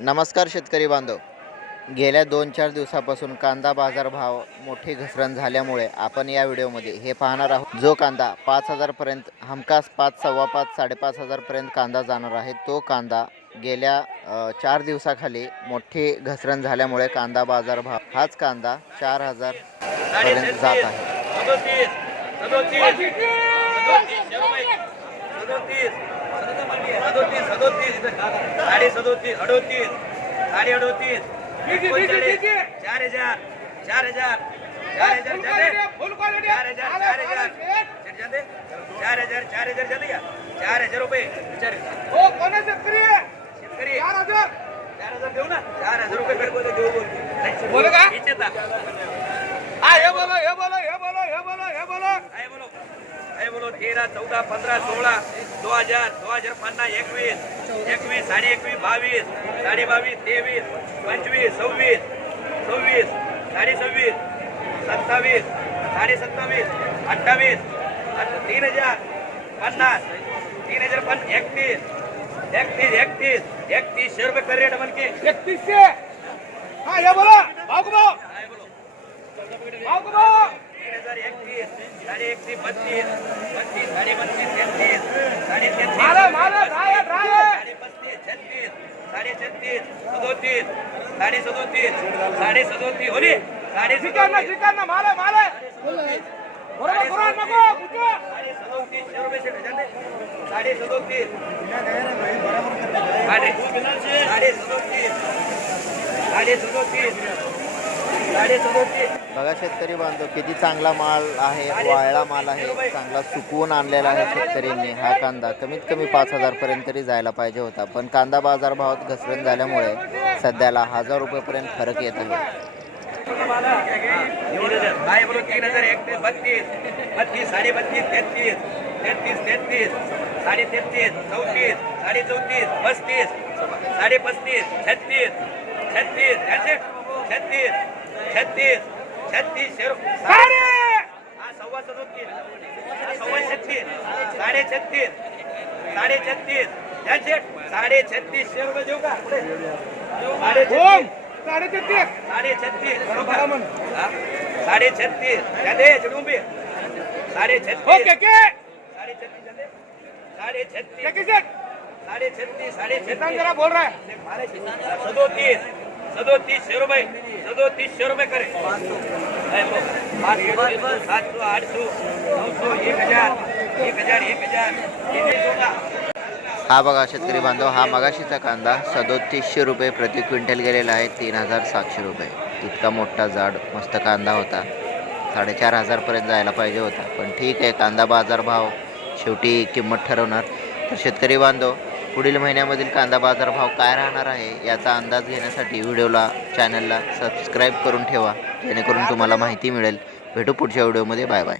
नमस्कार शेतकरी बांधव. गेल्या दोन चार दिवसापासून कांदा बाजार भाव मोठी घसरण झाल्यामुळे आपण या व्हिडिओमध्ये हे पाहणार आहोत. जो कांदा पाच हजारपर्यंत हमखास पाच सव्वा पाच साडेपाच हजारपर्यंत कांदा जाणार आहे तो कांदा गेल्या चार दिवसाखाली मोठी घसरण झाल्यामुळे कांदा बाजार भाव हाच कांदा चार हजारपर्यंत जात आहे सदोतीस सदोतीस सदोतीस सदोतीस सदोतीस सदोतीस साडे सदोतीस अडोतीस साडे अडोतीस. चार हजार चार हजार चार हजार चार हजार चार हजार? चार हजार चार हजार झाले का चार हजार रुपये. विचार. शेतकरी? चार हजार. देऊ ना. चार हजार रुपये बोलतो देऊ बोलतो. बोलू का? इच्छित. हे बोलो हे बोलो हे बोलो हे बोलो. हे बोलो. बोलो तेरा चौदा पंधरा सोळा दो हजार दो हजार पन्नास एकवीस एकवीस साडे एकवीस बावीस साडे बावीस तेवीस पंचवीस सव्वीस सव्वीस साडे सव्वीस सत्तावीस साडे सत्तावीस अठ्ठावीस अठ- तीन हजार पन्नास तीन हजार पन्नास एकतीस एकतीस एकतीस एकतीसशे रुपये कर रेट बनके एकतीसशे! हा हे बोलो भाऊ को भाऊ एकतीस साडे एकतीस बत्तीस बत्तीस साडे बत्तीस तेहतीस साडे तेहतीस. साडे पस्तीस छत्तीस साडे छत्तीस सदोतीस साडे सदोतीस साडे सदोतीस हो रे साडे ना माले माले साडे सदोतीस साडे सदोतीस साडे सदोतीस साडे सदोतीस बघा शेतकरी बांधव किती चांगला माल आहे वाळला माल आहे चांगला सुकवून आणलेला आहे शेतकऱ्यांनी हा कांदा. कमीत कमी पाच हजारपर्यंत तरी जायला पाहिजे होता. पण कांदा बाजार भावात घसरण झाल्यामुळे सध्याला हजार रुपयेपर्यंत फरक येत आहे तेहतीस तेहतीस तेहतीस साडे तेहतीस चौतीस साडे चौतीस पस्तीस साडे पस्तीस छत्तीस छत्तीस छत्तीस छत्तीस छत्तीस साडे! हा सव्वा सदोतीस. हा सव्वा छत्तीस. साडे छत्तीस. साडे छत्तीस. छत्तीस साडे छत्तीसशे रुपये देऊ का. साडे साडे साडे छत्तीस. हा? साडे छत्तीस. साडे छत्तीस. साडे छत्तीस साडे छत्तीस. साडे छत्तीस साडे छत्तीस. बोल रहा है. सदोतीस. सदोतीसशे रुपये सदोतीसशे रुपये करे. सात सौ आठ सौ नौ सौ एक हजार एक हजार एक हजार. हा बघा शेतकरी बांधव हा मगाशीचा कांदा सदोतीसशे रुपये प्रति क्विंटल गेलेला आहे तीन हजार सातशे रुपये. इतका मोठा जाड मस्त कांदा होता. साडेचार हजारपर्यंत जायला पाहिजे होता. पण ठीक आहे कांदा बाजार भाव शेवटी किंमत ठरवणार. तर शेतकरी बांधव पुढील महिन्यामधील कांदा बाजार भाव काय राहणार आहे याचा अंदाज घेण्यासाठी व्हिडिओला चॅनलला सबस्क्राईब करून ठेवा. जेणेकरून तुम्हाला माहिती मिळेल. भेटू पुढच्या व्हिडिओमध्ये. Bye bye.